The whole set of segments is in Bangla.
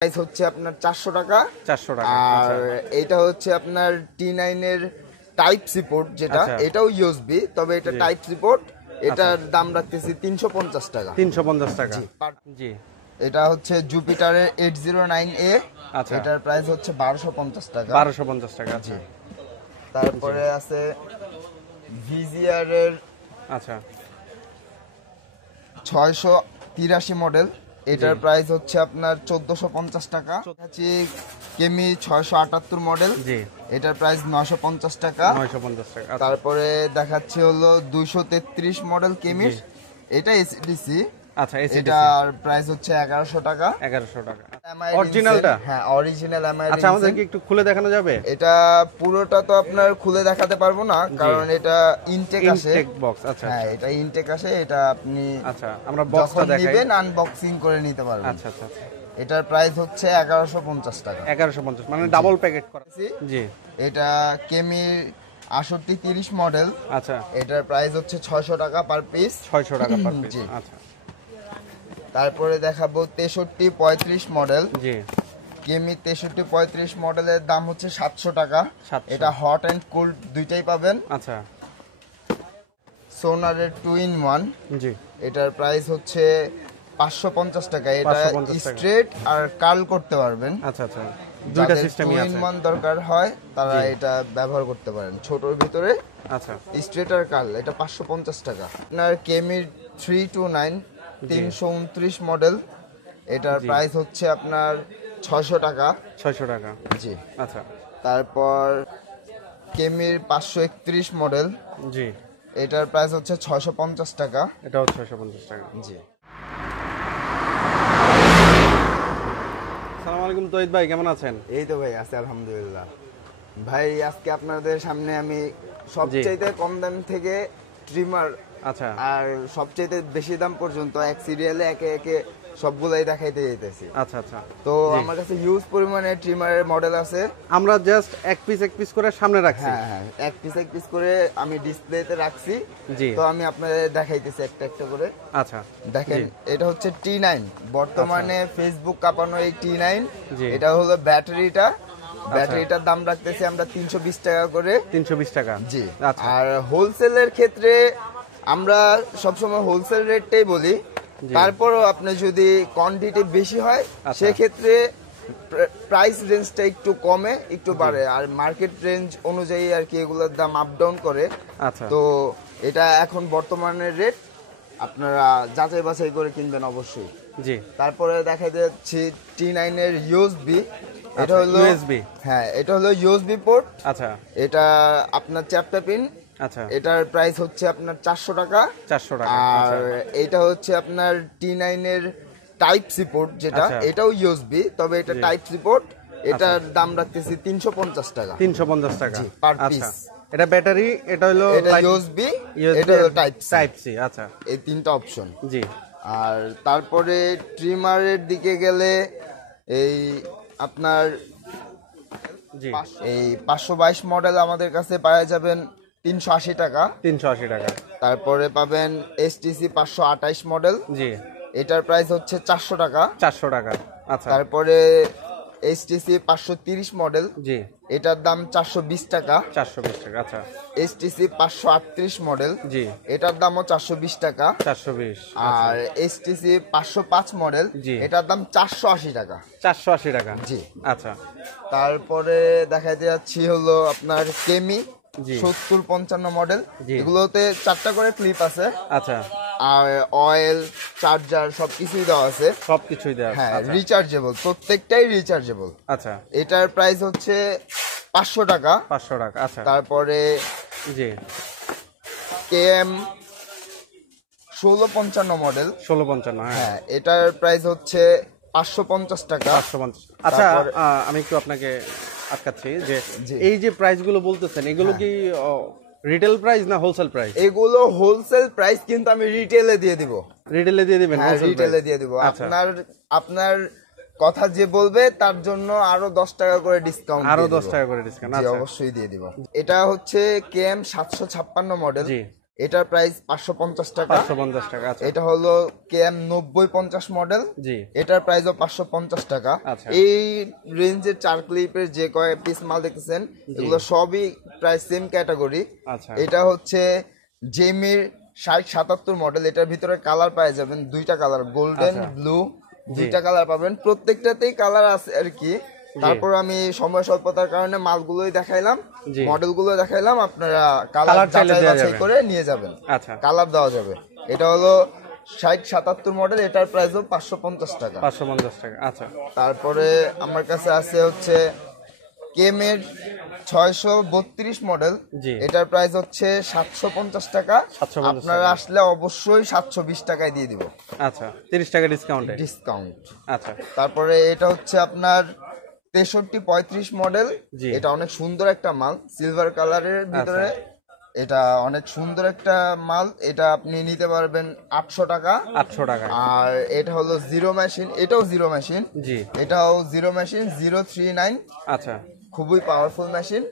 প্রাইস হচ্ছে আপনার 400 টাকা। 400 টাকা। আর এটা হচ্ছে আপনার T9 এর টাইপ সি পোর্ট, যেটা এটাও ইউএসবি, তবে এটা টাইপ সি পোর্ট। এটার দাম রাখতেছি 350 টাকা। 350 টাকা। জি। এটা হচ্ছে জুপিটারের 809A। আচ্ছা, এটার প্রাইস হচ্ছে 1250 টাকা। 1250 টাকা। আচ্ছা। তারপরে আছে ভিজিআর এর 683 মডেল। এটার প্রাইস হচ্ছে আপনার 1450 টাকা। আছে কেমি 678 মডেল। জি। এটার প্রাইস 950 টাকা। 950 টাকা। তারপরে দেখাচ্ছে হলো 233 মডেল কেমি। এটা এসডিসি। আচ্ছা, এটার প্রাইস হচ্ছে 1100 টাকা। 1100 টাকা। অরিজিনালটা? হ্যাঁ, অরিজিনাল এমআই। আচ্ছা, আমাদের কি একটু খুলে দেখানো যাবে? এটা পুরোটা তো আপনার খুলে দেখাতে পারবো না, কারণ এটা ইনটেক আসে। Intake box. আচ্ছা, হ্যাঁ, এটা ইনটেক আসে। এটা আপনি আমরা বক্সটা দেখাই, নেবেন আনবক্সিং করে নিতে পারবেন। আচ্ছা। এটার প্রাইস হচ্ছে 1150 টাকা। 1150 মানে ডাবল প্যাকেট করা। জি। এটা কেমি 6830 মডেল। আচ্ছা। এটার প্রাইস হচ্ছে 600 টাকা পার পিস। 600 টাকা পার পিস। জি। আচ্ছা। তারপরে দেখাবো 6335 মডেল। জি। কেমি 6335 মডেলের দাম হচ্ছে 700 টাকা। 700। এটা হট এন্ড কোল্ড দুইটাই পাবেন। আচ্ছা। সোনারের 2-in-1। জি। এটার প্রাইস হচ্ছে 550 টাকা। এটা স্ট্রেট আর কার্ল করতে পারবেন। আচ্ছা। দুইটা সিস্টেমই আছে। 2-in-1 দরকার হয় তারা এটা ব্যবহার করতে পারেন। ছোটর ভিতরে আচ্ছা, স্ট্রেট আর কার্ল। এটা 550 টাকা। আপনার কেমির 329 329 মডেল। এটার প্রাইস হচ্ছে আপনার 600 টাকা। 600 টাকা। জি। আচ্ছা। তারপর কেমির 531 মডেল। জি। এটার প্রাইস হচ্ছে 650 টাকা। এটাও 650 টাকা। জি। আসসালামু আলাইকুম তৌহিদ ভাই, কেমন আছেন? এই তো ভাই, আছি আলহামদুলিল্লাহ। ভাই, আজকে আপনাদের সামনে আমি সবচাইতে কম দাম থেকে ট্রিমার, আচ্ছা, আর সবচাইতে বেশি দাম পর্যন্ত এক সিরিয়ালে একে একে সবগুলাই দেখাইতে যেতেছি। আচ্ছা। তো আমার কাছে হিউজ পরিমাণে ট্রিমারের মডেল আছে। আমরা জাস্ট এক পিস করে সামনে রাখছি। হ্যাঁ, এক পিস করে আমি ডিসপ্লেতে রাখছি। জি। তো আমি আপনাদের দেখাইতেছি একটা একটা করে। আচ্ছা, দেখেন, এটা হচ্ছে T9 বর্তমানে ফেসবুক কাঁপানো এই T9। জি। এটা হলো ব্যাটারিটার দাম রাখতেছি আমরা 320 টাকা করে। 320 টাকা। জি। আচ্ছা। আর হোলসেলের ক্ষেত্রে আমরা সবসময় হোলসেল রেটটাই বলি। তারপরও আপনি যদি কোয়ান্টিটি বেশি হয় সেক্ষেত্রে প্রাইস রেঞ্জটা একটু কমে একটু বাড়ে, আর মার্কেট রেঞ্জ অনুযায়ী আর কি এগুলোর দাম আপ ডাউন করে। আচ্ছা। তো এটা এখন বর্তমানের রেট, আপনারা যাচাই বাছাই করে কিনবেন অবশ্যই। জি। তারপরে দেখা যাচ্ছে T9 এর ইউএসবি। এটা হলো ইউএসবি। হ্যাঁ, এটা হলো ইউএসবি পোর্ট। আচ্ছা। এটা আপনার চ্যাপ্টার পিন। আচ্ছা। এটার প্রাইস হচ্ছে আপনার 400 টাকা। 400 টাকা। আর এটা হচ্ছে আপনার T9 এর টাইপ সি পোর্ট, যেটা এটাও ইউএসবি, তবে এটা টাইপ সি পোর্ট। এটার দাম রাখতেছি 350 টাকা। 350 টাকা পার পিস। এটা ব্যাটারি, এটা হলো ইউএসবি, এটা হলো টাইপ সি। আচ্ছা, এই তিনটা অপশন। জি। আর তারপরে ট্রিমারের দিকে গেলে এই আপনার এই 522 মডেল আমাদের কাছে পাওয়া যাবেন 380 টাকা। 380 টাকা। তারপরে পাবেন এসটিসি 528 মডেল। জি। এটার প্রাইস হচ্ছে 400 টাকা। 400 টাকা। আচ্ছা। তারপরে এসটিসি 530 মডেল। জি। এটার দাম 420 টাকা। 420 টাকা। আচ্ছা। STC 538 model. জি। এটার দামও 420 টাকা। 420। আর এসটিসি 505 মডেল। জি। এটার দাম 480 টাকা। 480 টাকা। জি। আচ্ছা। তারপরে দেখাইতে যাচ্ছি হলো আপনার কেমি 7055 মডেল। এগুলোতে 4টা করে ক্লিপ আছে। আচ্ছা। আর অয়েল, চার্জার সবকিছুই দেওয়া আছে। সবকিছুই দেওয়া আছে। হ্যাঁ, রিচার্জেবল, প্রত্যেকটাই রিচার্জেবল। আচ্ছা। এটার প্রাইস হচ্ছে 500 টাকা। 500 টাকা। আচ্ছা। তারপরে জি, কেএম 1655 মডেল। 1655। হ্যাঁ, এটার প্রাইস হচ্ছে 550 টাকা। 550। আচ্ছা, আমি একটু আপনাকে আটকাচ্ছি যে এই যে প্রাইস গুলো বলতেছেন, এগুলো কি রিটেল প্রাইস না হোলসেল প্রাইস? এগুলো হোলসেল প্রাইস, কিন্তু আমি রিটেলে দিয়ে দিব। রিটেলে দিয়ে দিবেন? হ্যাঁ, রিটেলে দিয়ে দিব। আপনার কথা যে বলবে তার জন্য আরো 10 টাকা করে ডিসকাউন্ট। আরো 10 টাকা করে ডিসকাউন্ট? জি, অবশ্যই দিয়ে দিব। এটা হচ্ছে কেএম 756 মডেল। জি। এটার প্রাইস 550 টাকা। 550 টাকা। আচ্ছা, এটা হলো কেএম 9050 মডেল, জি, এটার প্রাইসও 550 টাকা। আচ্ছা, এই রেঞ্জের 4 ক্লিপের যে কয় পিস মাল দেখতেছেন এগুলো সবই প্রায় সেম ক্যাটাগরি। আচ্ছা, এটা হচ্ছে জেমির 6077 মডেল, এটার ভিতরে কালার পাওয়া যাবেন দুইটা কালার, গোল্ডেন ব্লু, দুইটা কালার পাবেন, প্রত্যেকটাতেই কালার আছে আর কি। তারপর আমি সময় স্বল্পতার কারণে মালগুলোই দেখাইলাম, মডেলগুলো দেখাইলাম, আপনারা কালার যাচাই বাছাই করে নিয়ে যাবেন, আচ্ছা, কালার দেওয়া যাবে। এটা হলো 6077 মডেল, এটার প্রাইসও 550 টাকা। 550 টাকা। আচ্ছা, তারপরে আমার কাছে আছে হচ্ছে কেমের 632 মডেল, এটার প্রাইস হচ্ছে 750 টাকা। আপনারা আসলে অবশ্যই 720 টাকায় দিয়ে দিব। আচ্ছা, 30 টাকা ডিসকাউন্ট। আচ্ছা, তারপরে এটা হচ্ছে আপনার 6335 মডেল, এটা অনেক সুন্দর একটা মাল, সিলভার কালারের ভিতরে, এটা অনেক সুন্দর একটা মাল, এটা আপনি নিতে পারবেন 800 টাকা। আর এটা হলো জিরো মেশিন, এটাও জিরো মেশিন, এটাও জিরো মেশিন 039। আচ্ছা, খুবই পাওয়ারফুল মেশিন,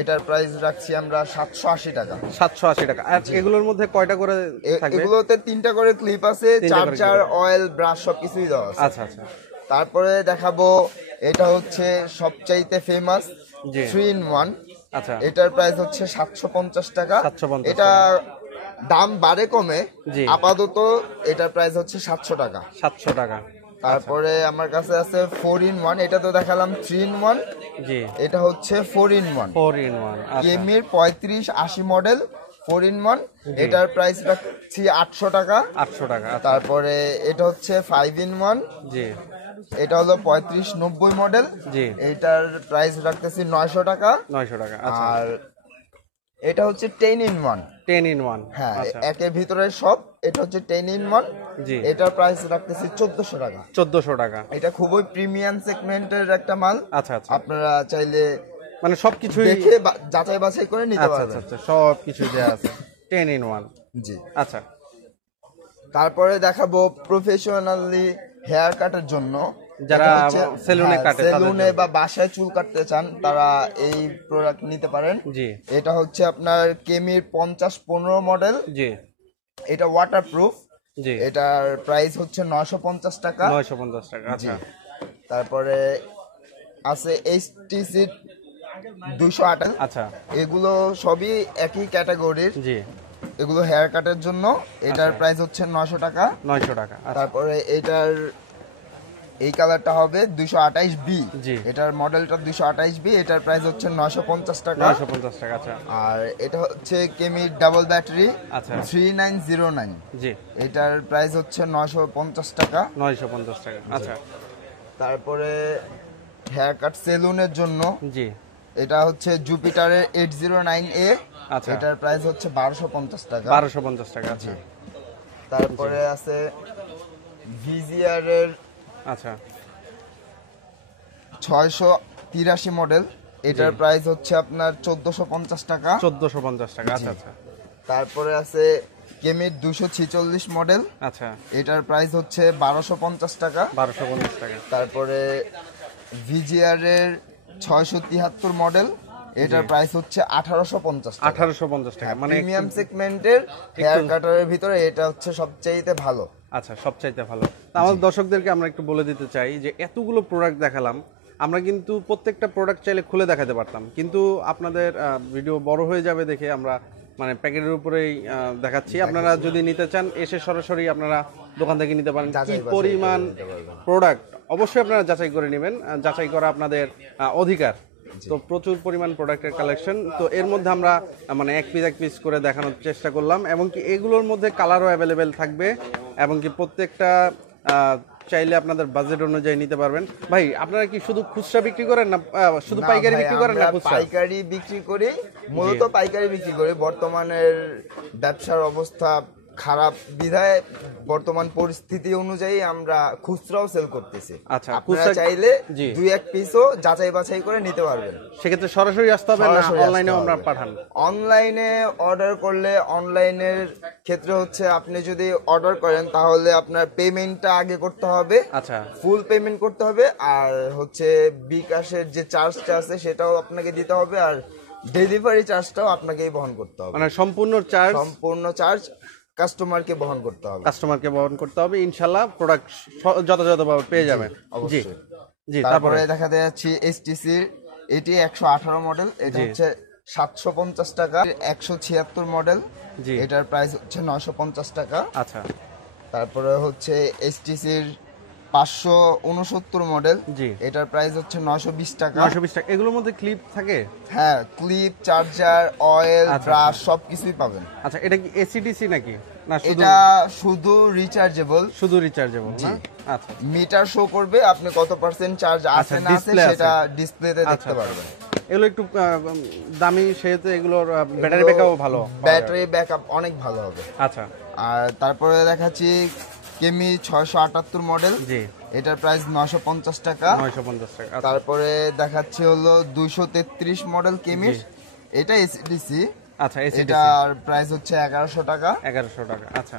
এটার প্রাইস রাখছি আমরা 780 টাকা। 780 টাকা। আর এগুলোর মধ্যে কয়টা করে থাকবে? এগুলোতে 3টা করে ক্লিপ আছে, চার্জার, অয়েল, ব্রাশ সবকিছুই দেওয়া আছে। আচ্ছা, আচ্ছা। তারপরে দেখাবো এটা হচ্ছে সবচাইতে ফেমাস 3-in-1, আচ্ছা, এটার প্রাইস হচ্ছে 750 টাকা। এটা দাম বাড়ে কমে, আপাতত এটার প্রাইস হচ্ছে 700 টাকা। 700 টাকা। তারপরে আমার কাছে আছে 4-in-1, এটা তো দেখালাম 3-in-1, এটা হচ্ছে 4-in-1। কেমির 3580 মডেল 4-in-1, এটার প্রাইস রাখছি 800 টাকা। তারপরে এটা হচ্ছে 5-in-1, এটা হলো 3590 মডেল, এটার প্রাইস রাখতেছি 900 টাকা। আর এটা হচ্ছে 10-in-1, হ্যাঁ, একের ভিতরে সব, এটা হচ্ছে 10-in-1, এটার প্রাইস রাখতেছি 1400 টাকা। এটা খুবই প্রিমিয়াম সেগমেন্টের একটা মাল। আচ্ছা, আপনারা চাইলে মানে সবকিছু দেখে যাচাই বাছাই করে নিতে পারবেন। আচ্ছা, সবকিছু দেয়া আছে 10-in-1। জি, আচ্ছা। তারপরে দেখাবো প্রফেশনালি হেয়ার কাটের জন্য, যারা সেলুনে কাটে, সেলুনে বা বাসায় চুল কাটতে চান তারা এই প্রোডাক্ট নিতে পারেন। এটা হচ্ছে আপনার কেমির 5015 মডেল, এটা ওয়াটারপ্রুফ, এটার প্রাইস হচ্ছে 950 টাকা। আচ্ছা। তারপরে আছে এইচটিসি 228, আচ্ছা, এগুলো সবই একই ক্যাটাগরির, এগুলো হেয়ার কাটের জন্য, এটার প্রাইস হচ্ছে 900 টাকা। তারপরে এটার এই কালারটা হবে 228B, এটার মডেলটা 228B, এটার প্রাইস হচ্ছে 950 টাকা। আচ্ছা। আর এটা হচ্ছে কেমি ডাবল ব্যাটারি 3909, এটার প্রাইস হচ্ছে 950 টাকা। আচ্ছা। তারপরে হেয়ার কাট সেলুনের জন্য, এটা হচ্ছে জুপিটারের 809A, এটার প্রাইস হচ্ছে 1250 টাকা। আচ্ছা। তারপরে আছে ভিজিআর এর, আচ্ছা, 683 মডেল, এটার প্রাইস হচ্ছে আপনার 1450 টাকা। আচ্ছা। তারপরে আছে কেমির 246 মডেল, আচ্ছা, এটার প্রাইস হচ্ছে 1250 টাকা। তারপরে ভিজিআর এর 673 মডেল, এটার প্রাইস হচ্ছে 1850 টাকা। মানে প্রিমিয়াম সেগমেন্টের হেয়ার কাটারের ভিতরে এটা হচ্ছে সবচাইতে ভালো। আচ্ছা, সবচাইতে ভালো। আমাদের দর্শকদেরকে আমরা একটু বলে দিতে চাই যে এতগুলো প্রোডাক্ট দেখালাম, আমরা কিন্তু প্রত্যেকটা প্রোডাক্ট চাইলে খুলে দেখাতে পারতাম, কিন্তু আপনাদের ভিডিও বড় হয়ে যাবে দেখে আমরা মানে প্যাকেটের উপরেই দেখাচ্ছি। আপনারা যদি নিতে চান এসে সরাসরি আপনারা দোকান থেকে নিতে পারেন। কি পরিমাণ প্রোডাক্ট অবশ্যই আপনারা যাচাই করে নেবেন, যাচাই করা আপনাদের অধিকার। তো প্রচুর পরিমাণ প্রোডাক্টের কালেকশন, তো এর মধ্যে আমরা মানে এক পিস করে দেখানোর চেষ্টা করলাম, এবং কি এগুলোর মধ্যে কালারও অ্যাভেলেবেল থাকবে, এবং কি প্রত্যেকটা চাইলে আপনাদের বাজেট অনুযায়ী নিতে পারবেন। ভাই, আপনারা কি শুধু খুচরা বিক্রি করেন না শুধু পাইকারি বিক্রি করেন? না, পাইকারি বিক্রি করি, মূলত পাইকারি বিক্রি করি। বর্তমানের ব্যবসার অবস্থা খারাপ বিধায় বর্তমান পরিস্থিতি অনুযায়ী আমরা খুচরাও সেল করতেছি। আচ্ছা, আপনারা চাইলে 2-1 পিসও যাচাই বাছাই করে নিতে পারবেন। সেক্ষেত্রে সরাসরি আসতে হবে না অনলাইনেও আমরা পাঠান? অনলাইনে অর্ডার করলে, অনলাইনের ক্ষেত্রে হচ্ছে আপনি যদি অর্ডার করেন তাহলে আপনার পেমেন্টটা আগে করতে হবে, আচ্ছা, ফুল পেমেন্ট করতে হবে, আর হচ্ছে বিকাশের যে চার্জটা আছে সেটাও আপনাকে দিতে হবে, আর ডেলিভারি চার্জটাও আপনাকেই বহন করতে হবে, মানে সম্পূর্ণ চার্জ কাস্টমারকে বহন করতে হবে। ইনশাআল্লাহ প্রোডাক্ট যথাযথভাবে পেয়ে যাবেন। জি জি। তারপরে দেখাতে যাচ্ছি এইচটিসি, এটি 118 মডেল, এটা হচ্ছে 750 টাকা। 176 মডেল, এটার প্রাইস হচ্ছে 950 টাকা। আচ্ছা। তারপরে হচ্ছে এইচটিসির 569 মডেল, এটার প্রাইস হচ্ছে 920 টাকা। 920 টাকা। এগুলোর মধ্যে ক্লিপ থাকে? হ্যাঁ, ক্লিপ, চার্জার, অয়েল, ব্রাশ সবকিছুই পাবেন। আচ্ছা, এটা কি এসিডিসি নাকি? না, এটা শুধু রিচার্জেবল না? আচ্ছা। মিটার শো করবে আপনি কত পার্সেন্ট চার্জ আছে না আছে সেটা ডিসপ্লেতে দেখতে পারবেন। এগুলো একটু দামি, সেহেতু এগুলোর ব্যাটারি ব্যাকআপও ভালো, ব্যাটারি ব্যাকআপ অনেক ভালো হবে। আচ্ছা। আর তারপরে দেখাচ্ছি কেমি 678 মডেল, এটার প্রাইস 950 টাকা। তারপরে দেখাচ্ছি হলো 233 মডেল কেমি, এটা এসিডিসি। আচ্ছা, এটার প্রাইস হচ্ছে 1100 টাকা। 1100 টাকা। আচ্ছা।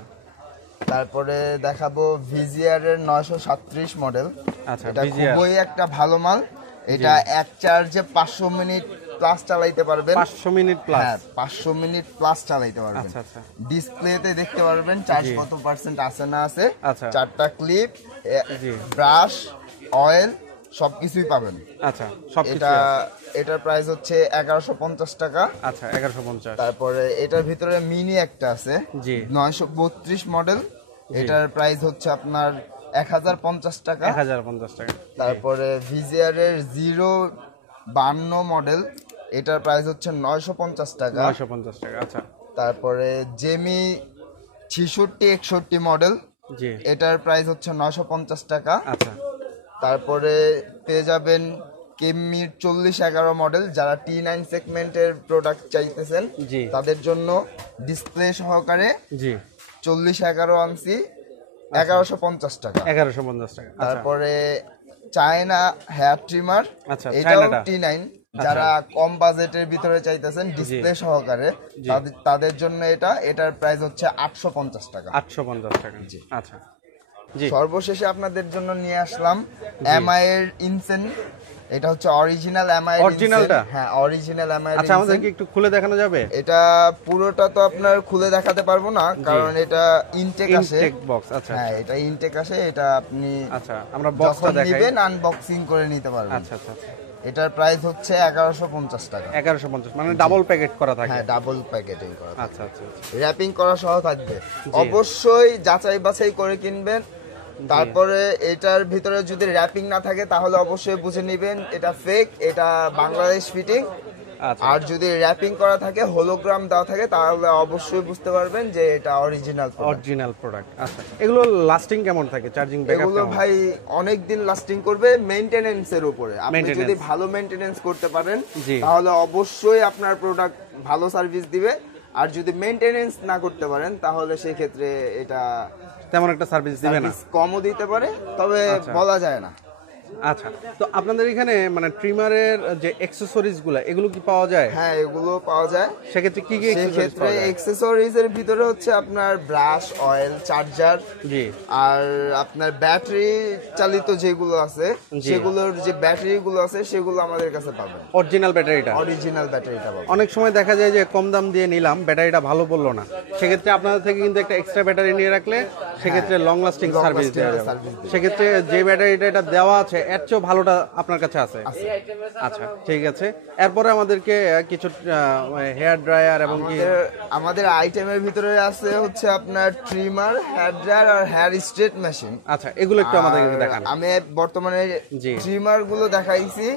তারপরে দেখাবো ভিজিআর এর 937 মডেল। আচ্ছা, এটা খুবই একটা ভালো মাল। এটা এক চার্জে 500 মিনিট প্লাস চালাইতে পারবেন। 500 মিনিট প্লাস? হ্যাঁ, 500 মিনিট প্লাস চালাইতে পারবেন। আচ্ছা আচ্ছা। ডিসপ্লেতে দেখতে পারবেন চার্জ কত পার্সেন্ট আছে না আছে। আচ্ছা। 4টা ক্লিপ, ব্রাশ, অয়েল সবকিছুই পাবেন। আচ্ছা, সবকিছু। এটার প্রাইস হচ্ছে 1150 টাকা। আচ্ছা, 1150। তারপরে এটার ভিতরে মিনি একটা আছে, 932 মডেল, এটার প্রাইস হচ্ছে আপনার 1050 টাকা। 1050 টাকা। তারপরে ভিজিআর এর 052 মডেল, এটার প্রাইস হচ্ছে 950 টাকা। 950 টাকা। আচ্ছা। তারপরে জেমি 6661 মডেল, এটার প্রাইস হচ্ছে 950 টাকা। আচ্ছা। তারপরে পেয়ে যাবেন কেমির 4011 মডেল, যারা T9 সেগমেন্টের প্রোডাক্ট চাইতেছেন তাদের জন্য ডিসপ্লে সহকারে 4011 আনছি, 1150 টাকা। 1150 টাকা। তারপরে চায়না হেয়ার ট্রিমার, এটাও T9, যারা কম বাজেটের ভিতরে চাইতেছেন ডিসপ্লে সহকারে তাদের জন্য এটার প্রাইস হচ্ছে 850 টাকা। 850 টাকা। জি। আচ্ছা। সর্বশেষে আপনাদের জন্য নিয়ে আসলাম এমআই এর ইনসেন, এটা হচ্ছে অরিজিনাল এমআই এর অরিজিনালটা। হ্যাঁ, অরিজিনাল এমআই এর। আচ্ছা, আমাদেরকে একটু খুলে দেখানো যাবে? এটা পুরোটা তো আপনার খুলে দেখাতে পারবো না, কারণ এটা ইনটেক আসে। Intake box. আচ্ছা। হ্যাঁ, এটা ইনটেক আসে, এটা আপনি আচ্ছা, আমরা বক্সটা দেখাই, নেবেন আনবক্সিং করে নিতে পারবেন। আচ্ছা আচ্ছা আচ্ছা। এটার প্রাইস হচ্ছে 1150 টাকা। 1150, মানে ডাবল প্যাকেট করা থাকে? হ্যাঁ, ডাবল প্যাকেটিং করা। আচ্ছা আচ্ছা। র‍্যাপিং করা সহ থাকবে। অবশ্যই যাচাই বাছাই করে কিনবেন। তারপরে এটার ভিতরে যদি র‍্যাপিং না থাকে তাহলে অবশ্যই বুঝে নেবেন এটা ফেক, এটা বাংলাদেশ ফিটিং। আর যদি র‍্যাপিং করা থাকে, হোলোগ্রাম দেওয়া থাকে, তাহলে অবশ্যই বুঝতে পারবেন যে এটা অরিজিনাল প্রোডাক্ট। আচ্ছা, এগুলো লাস্টিং কেমন থাকে? চার্জিং ব্যাকআপ এগুলো ভাই অনেক দিন লাস্টিং করবে, মেইনটেনেন্সের উপরে। আপনি যদি ভালো মেইনটেনেন্স করতে পারেন তাহলে অবশ্যই আপনার প্রোডাক্ট ভালো সার্ভিস দিবে। আর যদি মেইনটেনেন্স না করতে পারেন তাহলে সেই ক্ষেত্রে এটা তেমন একটা সার্ভিস দিবে না, কমও দিতে পারে, তবে বলা যায় না। আচ্ছা, তো আপনাদের এখানে মানে ট্রিমারের যে অ্যাকসেসরিজ গুলো, এগুলো কি পাওয়া যায়? হ্যাঁ, এগুলো পাওয়া যায়। সেক্ষেত্রে কি কি অ্যাকসেসরিজ এর ভিতরে হচ্ছে আপনার ব্রাশ, অয়েল, চার্জার, আর আপনার ব্যাটারি চালিত যেগুলো আছে সেগুলোর যে ব্যাটারি গুলো আছে সেগুলো আমাদের কাছে পাবেন। অরিজিনাল ব্যাটারিটা পাবেন। অনেক সময় দেখা যায় যে কম দাম দিয়ে নিলাম, ব্যাটারিটা ভালো পড়লো না, সেক্ষেত্রে আপনাদের থেকে কিন্তু একটা এক্সট্রা ব্যাটারি নিয়ে রাখলে সেক্ষেত্রে লং লাস্টিং সার্ভিস দেওয়া যাবে। সেক্ষেত্রে যে ব্যাটারিটা এটা দেওয়া আছে এর চেয়েও ভালোটা আপনার কাছে আছে? আচ্ছা, ঠিক আছে। এরপরে আমাদেরকে কিছু হেয়ার ড্রায়ার এবং আমাদের আইটেমের ভিতরে আছে হচ্ছে আপনার ট্রিমার, হেয়ার ড্রায়ার আর হেয়ার স্ট্রেট মেশিন। আচ্ছা, এগুলো একটু আমাদেরকে দেখান। আমি বর্তমানে ট্রিমার গুলো দেখাইছি,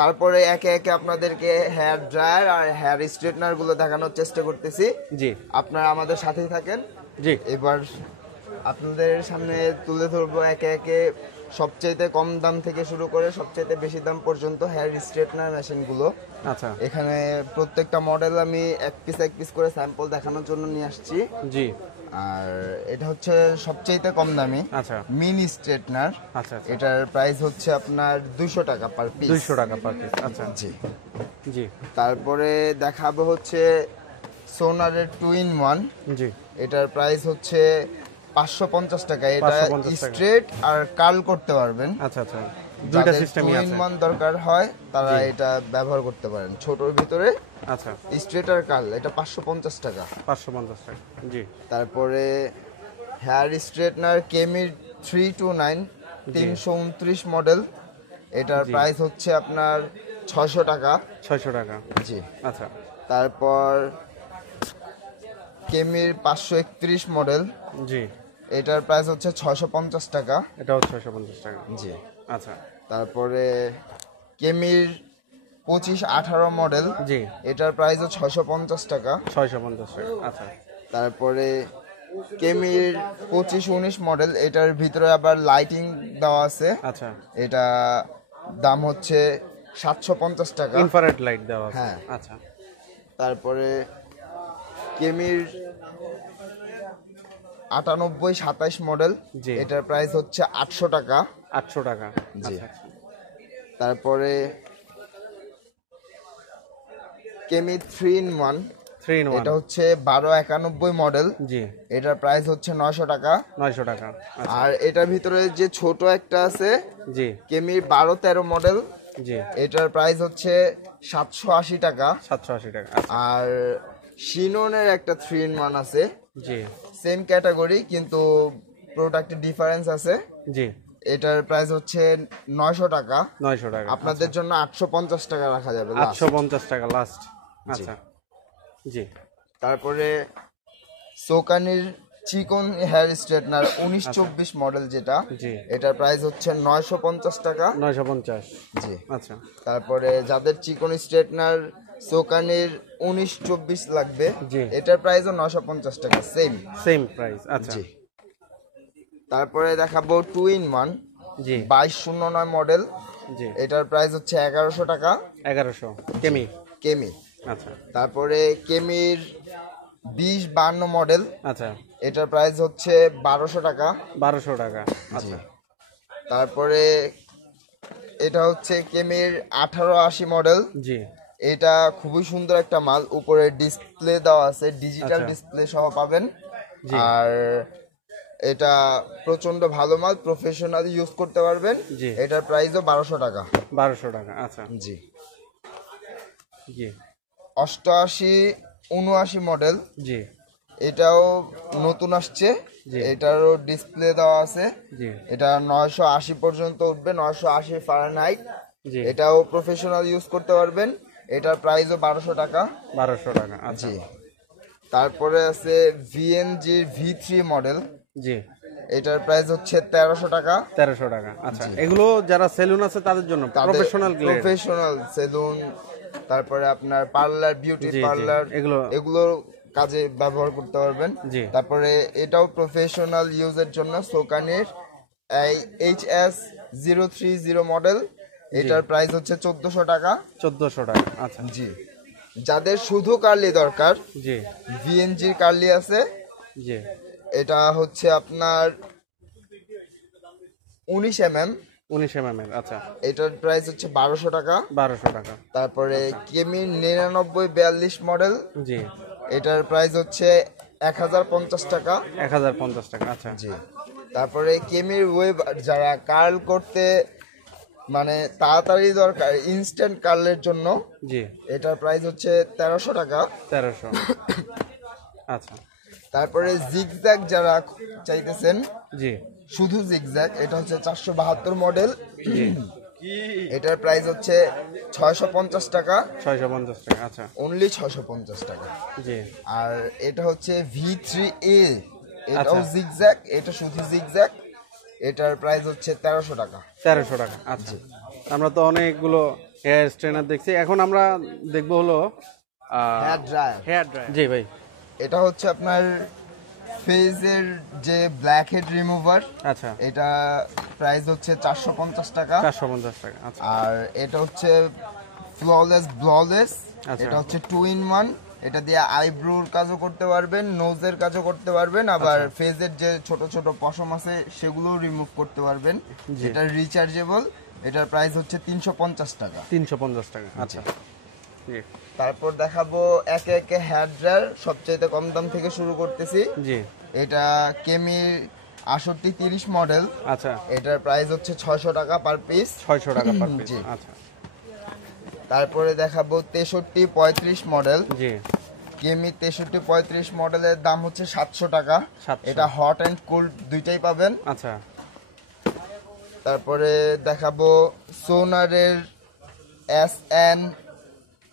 তারপরে একে একে আপনাদেরকে হেয়ার ড্রায়ার আর হেয়ার স্ট্রেটনার গুলো দেখানোর চেষ্টা করতেছি। আপনারা আমাদের সাথেই থাকেন। এবার আপনাদের সামনে তুলে ধরবো একে একে সবচেয়ে কম দাম থেকে শুরু করে সবচেয়ে বেশি দাম পর্যন্ত হেয়ার স্ট্রেটনার মেশিন গুলো। আচ্ছা, এখানে প্রত্যেকটা মডেল আমি এক পিস করে স্যাম্পল দেখানোর জন্য নিয়ে আসছি। আর এটা হচ্ছে সবচেয়ে কম দামি মিনি স্ট্রেটনার। এটার প্রাইস হচ্ছে আপনার 200 টাকা পার পিস। 200 টাকা পার পিস। আচ্ছা, জি। তারপরে দেখাবো হচ্ছে সোনারের 2-in-1। এটার প্রাইস হচ্ছে 550 টাকা। এটা স্ট্রেট আর কার্ল করতে পারবেন। আচ্ছা আচ্ছা। দুইটা সিস্টেমই আছে। মান দরকার হয় তারা এটা ব্যবহার করতে পারেন। ছোটর ভিতরে আচ্ছা স্ট্রেটার কার্ল, এটা 550 টাকা। 550 টাকা। জি। তারপরে হেয়ার স্ট্রেটনার কেমির 329 329 মডেল, এটার প্রাইস হচ্ছে আপনার 600 টাকা। 600 টাকা। জি। আচ্ছা। তারপর কেমির 531 মডেল, জি, এটার প্রাইস হচ্ছে 650 টাকা। এটাও 650 টাকা। জি। আচ্ছা। তারপরে কেমির 2518 মডেল, জি, এটার প্রাইসও 650 টাকা। 650 টাকা। আচ্ছা। তারপরে কেমির 2519 মডেল, এটার ভিতরে আবার লাইটিং দেওয়া আছে। আচ্ছা। এটা দাম হচ্ছে 750 টাকা। ইনফ্রারেড লাইট দেওয়া আছে। হ্যাঁ। আচ্ছা। তারপরে কেমির 9827 মডেল, জি। এটার প্রাইস হচ্ছে 800 টাকা। 800 টাকা। জি। আচ্ছা। তারপরে কেমি 3 in 1, 3 in 1, এটা হচ্ছে 1291 মডেল। জি, এটার প্রাইস হচ্ছে 900 টাকা। 900 টাকা। আচ্ছা। আর এটার ভিতরে যে ছোট একটা আছে জি, কেমির 1213 মডেল, জি, এটার প্রাইস হচ্ছে 780 টাকা। 780 টাকা। আচ্ছা। আর শিননের একটা 3 in 1 আছে, জি, সেম ক্যাটাগরি কিন্তু প্রোডাক্টের ডিফারেন্স আছে। জি, এটার প্রাইস হচ্ছে 900 টাকা। 900 টাকা। আপনাদের জন্য 850 টাকা রাখা যাবে last। 850 টাকা লাস্ট। আচ্ছা। জি, তারপরে সোকানির চিকন হেয়ার স্ট্রেটনার 1924 মডেল যেটা, জি, এটার প্রাইস হচ্ছে 950 টাকা। 950। জি। আচ্ছা। তারপরে যাদের চিকন স্ট্রেটনার সোকানির 1924 লাগবে, জি। এটার প্রাইসও 950 টাকা, সেম প্রাইস। আচ্ছা। জি। তারপরে দেখাবো 2 in 1, জি, 2209 মডেল, জি, এটার প্রাইস হচ্ছে 1100 টাকা। 1100 কেমি। কেমি। আচ্ছা। তারপরে কেমির 2052 মডেল, আচ্ছা। এটার প্রাইস হচ্ছে 1200 টাকা। 1200 টাকা। আচ্ছা। তারপরে এটা হচ্ছে কেমির 1880 মডেল, জি, এটা খুবই সুন্দর একটা মাল, উপরে ডিসপ্লে দেওয়া আছে, ডিজিটাল আচ্ছা। ডিসপ্লে সহ পাবেন। জি। আর এটা প্রচন্ড ভালো মাল, প্রফেশনাল ইউজ করতে পারবেন। জি। এটার প্রাইসও 1200 টাকা। 1200 টাকা। আচ্ছা। জি। জি, 8879 মডেল, জি, এটাও নতুন আসছে, জি। এটারও ডিসপ্লে দেওয়া আছে। জি, এটা 980 পর্যন্ত উঠবে, 980 ফারেনহাইট। জি, এটাও প্রফেশনাল ইউজ করতে পারবেন। এটার প্রাইসও 1200 টাকা। 1200 টাকা। আচ্ছা। জি। তারপরে আছে ভিএনজির V3 মডেল, জি, এটার প্রাইস হচ্ছে 1300 টাকা। 1300 টাকা। আচ্ছা। এগুলো যারা সেলুন আছে তাদের জন্য প্রফেশনাল গ্লেড। প্রফেশনাল সেলুন, তারপরে আপনার পার্লার, বিউটি জি, জি, পার্লার, এগুলো এগুলোর কাজে ব্যবহার করতে পারবেন। জি। তারপরে এটাও প্রফেশনাল ইউজের জন্য সোকানির HS030 মডেল, এটার প্রাইস হচ্ছে 1400 টাকা। 1400 টাকা। আচ্ছা। জি। যাদের শুধু কার্লি দরকার, জি, ভিএনজির কার্লি আছে, জি, এটা হচ্ছে আপনার 19 mm, 19 mm এর। আচ্ছা। এটার প্রাইস হচ্ছে 1200 টাকা। 1200 টাকা। তারপরে কেমি 9942 মডেল, জি, এটার প্রাইস হচ্ছে 1050 টাকা। 1050 টাকা। আচ্ছা। জি। তারপরে কেমির ওয়েব, যারা কার্ল করতে মানে তাড়াতাড়ি দরকার, ইনস্ট্যান্ট কার্লের জন্য, জি, এটার প্রাইস হচ্ছে 1300 টাকা। 1300। আচ্ছা। তারপরে জিগজ্যাগ যারা চাইতেছেন, জি, শুধু জিগজ্যাগ, এটা হচ্ছে 472 মডেল, জি, এটার প্রাইস হচ্ছে 650 টাকা। 650 টাকা। আচ্ছা। অনলি 650 টাকা। জি, আর এটা হচ্ছে V3A, এটাও আচ্ছা। জিগজ্যাগ, এটা শুধু জিগজ্যাগ, এটার প্রাইস হচ্ছে 1300 টাকা। 1300 টাকা। আচ্ছা। আমরা তো অনেকগুলো হেয়ার স্ট্রেনার দেখছি, এখন আমরা দেখবো হলো হেয়ার ড্রায়ার। Hair dryer. জি ভাই। এটা হচ্ছে আপনার ফেজের যে ব্ল্যাক হেড রিমুভার, আচ্ছা। এটা প্রাইস হচ্ছে 450 টাকা। 450 টাকা। আচ্ছা। আর এটা হচ্ছে ব্ললেস, আচ্ছা। এটা হচ্ছে 2 in 1, এটা দিয়ে আইব্রোর কাজও করতে পারবেন, নোজের কাজও করতে পারবেন, আবার ফেজের যে ছোট ছোট পশম আছে সেগুলোও রিমুভ করতে পারবেন। এটা রিচার্জেবল, এটার প্রাইস হচ্ছে 350 টাকা। 350 টাকা। আচ্ছা। জি, তারপর দেখাবো একে একে হেয়ার ড্রায়ার, সবচেয়ে কম দাম থেকে শুরু করতেছি। জি, এটা কেমি 6830 মডেল। আচ্ছা, এটার প্রাইস হচ্ছে 600 টাকা পার পিস। 600 টাকা পার পিস। জি। আচ্ছা, তারপরে দেখাবো 6335 মডেল। জি। কেমি 6335 মডেলের দাম হচ্ছে 700 টাকা। 700। এটা হট অ্যান্ড কোল্ড দুইটাই পাবেন। আচ্ছা, তারপরে দেখাবো সোনারের SN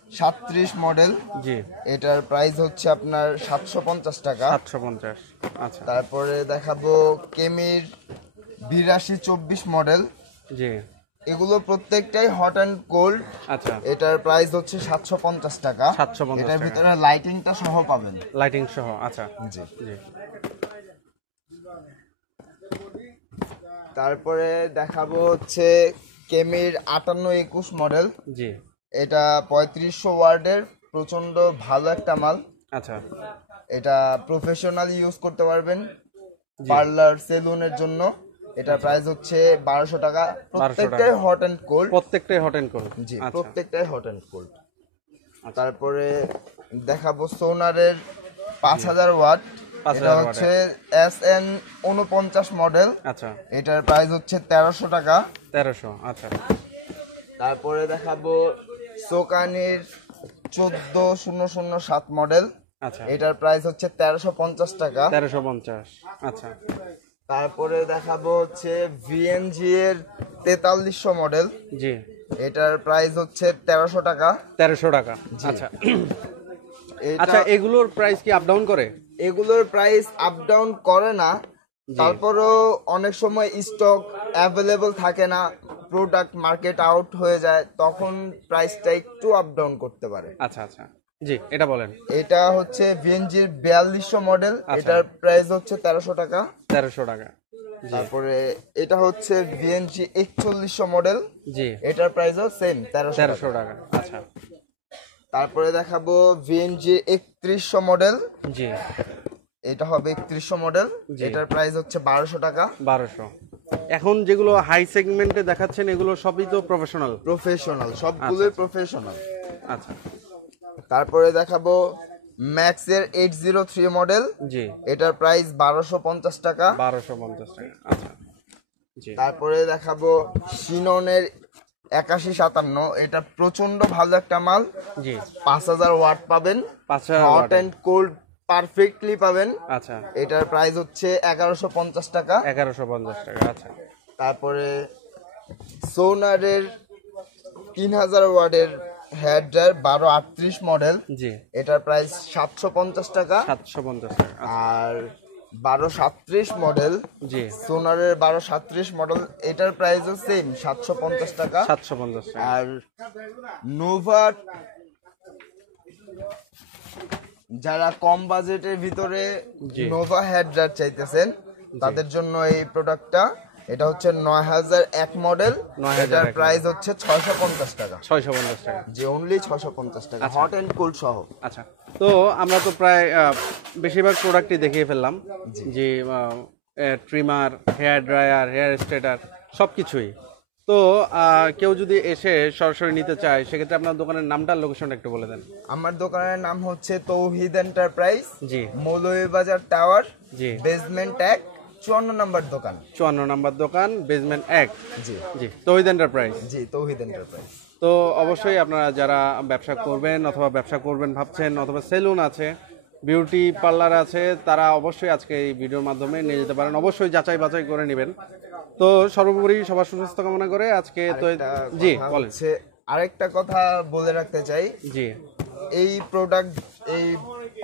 37 মডেল। জি। এটার প্রাইস হচ্ছে আপনার 750 টাকা। 750। আচ্ছা, তারপরে দেখাবো কেমির 8224 মডেল। জি। এগুলো প্রত্যেকটাই হট অ্যান্ড কোল্ড। আচ্ছা, এটার প্রাইস হচ্ছে 750 টাকা। 750 এটার টাকা। ভিতরে লাইটিংটা সহ পাবেন। লাইটিং সহ। আচ্ছা, জি। জি। তারপরে দেখাবো হচ্ছে কেমির 5821 মডেল। জি। এটা 3500 ওয়ার্ডের প্রচন্ড ভালো একটা মাল। আচ্ছা, এটা প্রফেশনাল ইউজ করতে পারবেন, পার্লার সেলুনের জন্য। এটা প্রাইস হচ্ছে 1200 টাকা। প্রত্যেকটাই হট অ্যান্ড কোল্ড। প্রত্যেকটাই হট এন্ড কোল্ড। জি, আচ্ছা, প্রত্যেকটাই হট অ্যান্ড কোল্ড। তারপরে দেখাবো সোনারের 5000 ওয়াট। এটা হচ্ছে SN 49 মডেল। আচ্ছা, এটার প্রাইস হচ্ছে 1300 টাকা। 1300। আচ্ছা, তারপরে দেখাবো সোকানির 14007 মডেল। আচ্ছা। এটার প্রাইস হচ্ছে 1350 টাকা। 1350। আচ্ছা, তারপরে দেখাবো হচ্ছে VNG এর 4300 মডেল। জি। এটার প্রাইস হচ্ছে 1300 টাকা। 1300 টাকা। আচ্ছা, এটা আচ্ছা, এগুলোর প্রাইস কি আপ ডাউন করে? এগুলোর প্রাইস আপ ডাউন করে না, তারপরেও অনেক সময় স্টক অ্যাভেলেবল থাকে না, প্রোডাক্ট মার্কেট আউট হয়ে যায়, তখন প্রাইসটা একটু আপ ডাউন করতে পারে। আচ্ছা, আচ্ছা, জি, এটা বলেন। এটা হচ্ছে ভিএনজির 4200 মডেল। এটার প্রাইস হচ্ছে 1300 টাকা। 1300 টাকা। তারপরে এটা হচ্ছে ভিএনজি 4100 মডেল। জি। এটার প্রাইসও সেম 1300 টাকা। আচ্ছা, তারপরে দেখাবো ভিএনজি 3100 মডেল। জি। এটা হবে 3100 মডেল। এটার প্রাইস হচ্ছে 1200 টাকা। 1200। এখন যেগুলো হাই সেগমেন্টে দেখাচ্ছেন এগুলো সবই তো প্রফেশনাল। সবগুলোই প্রফেশনাল। আচ্ছা, তারপরে দেখাবো ম্যাক্সের 803 মডেল। জি। এটার প্রাইস 1250 টাকা। 1250 টাকা। আচ্ছা, জি। তারপরে দেখাবো শিননের 8157। এটা প্রচন্ড ভালো একটা মাল। জি। 5000 ওয়াট পাবেন। 5000 hot watt and cold perfectly পাবেন। আচ্ছা, এটার প্রাইস হচ্ছে 1150 টাকা। 1150 টাকা। আচ্ছা, তারপরে সোনারের 3000 ওয়াটের হেয়ার ড্রায়ার 1238 মডেল। জি। এটার প্রাইস 750 টাকা। 750 টাকা। আর 1237 মডেল, জি। সোনারের 1237 মডেল, এটার প্রাইসও সেম 750 টাকা। 750 টাকা। আর নোভা, যারা কম বাজেটের ভিতরে নোভা হেয়ার ড্রায়ার চাইতেছেন তাদের জন্য এই প্রোডাক্টটা। এটা হচ্ছে 9001 মডেল। এটার প্রাইস হচ্ছে 650 টাকা। 650 টাকা। যে অনলি 650 টাকা, হট এন্ড কোল্ড সহ। আচ্ছা, তো আমরা তো প্রায় বেশিরভাগ প্রোডাক্টই দেখিয়ে ফেললাম, যে ট্রিমার, হেয়ার ড্রায়ার, হেয়ার স্ট্রেটার সবকিছুই। তো কেউ যদি এসে সরাসরি নিতে চায় সেক্ষেত্রে আপনার দোকানের নামটা, লোকেশনটা একটু বলে দেন। আমার দোকানের নাম হচ্ছে তৌহিদ এন্টারপ্রাইজ। জি। মৌলভীবাজার টাওয়ার। জি। বেসমেন্ট 1, 54 নম্বর দোকান। 54 নম্বর দোকান, বেসমেন্ট 1। জি। জি, তৌহিদ এন্টারপ্রাইজ। জি, তৌহিদ এন্টারপ্রাইজ। তো অবশ্যই আপনারা যারা ব্যবসা করবেন অথবা ব্যবসা করবেন ভাবছেন, অথবা সেলুন আছে, বিউটি পার্লার আছে, তারা অবশ্যই আজকে এই ভিডিওর মাধ্যমে নিয়ে যেতে পারেন। অবশ্যই যাচাই বাছাই করে নেবেন। তো সর্বোপরি সবার সুস্বাস্থ্য কামনা করে আজকে তো জি বলেন। আরেকটা কথা বলে রাখতে চাই, জি। এই প্রোডাক্ট, এই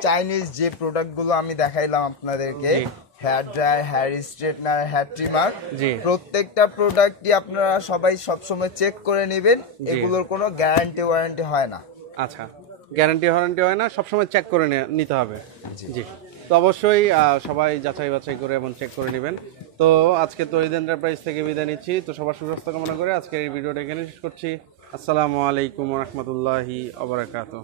চাইনিজ যে প্রোডাক্টগুলো আমি দেখাইলাম আপনাদেরকে, hair dryer, hair straightener, hair trimmer, প্রত্যেকটা প্রোডাক্টই আপনারা সবাই সবসময় চেক করে নেবেন। এগুলোর কোনো গ্যারান্টি ওয়ারেন্টি হয় না। আচ্ছা, গ্যারান্টি ওয়ারেন্টি হয় না, সবসময় চেক করে নিতে হবে। জি। তো অবশ্যই সবাই যাচাই বাছাই করে এবং চেক করে নেবেন। তো আজকে তৌহিদ এন্টারপ্রাইজ থেকে বিদায় নিচ্ছি। তো সবার সুস্বাস্থ্য কামনা করে আজকে এই ভিডিওটা এখানে শেষ করছি। আসসালামু আলাইকুম ওয়া রাহমাতুল্লাহি ওয়া বারাকাতুহু।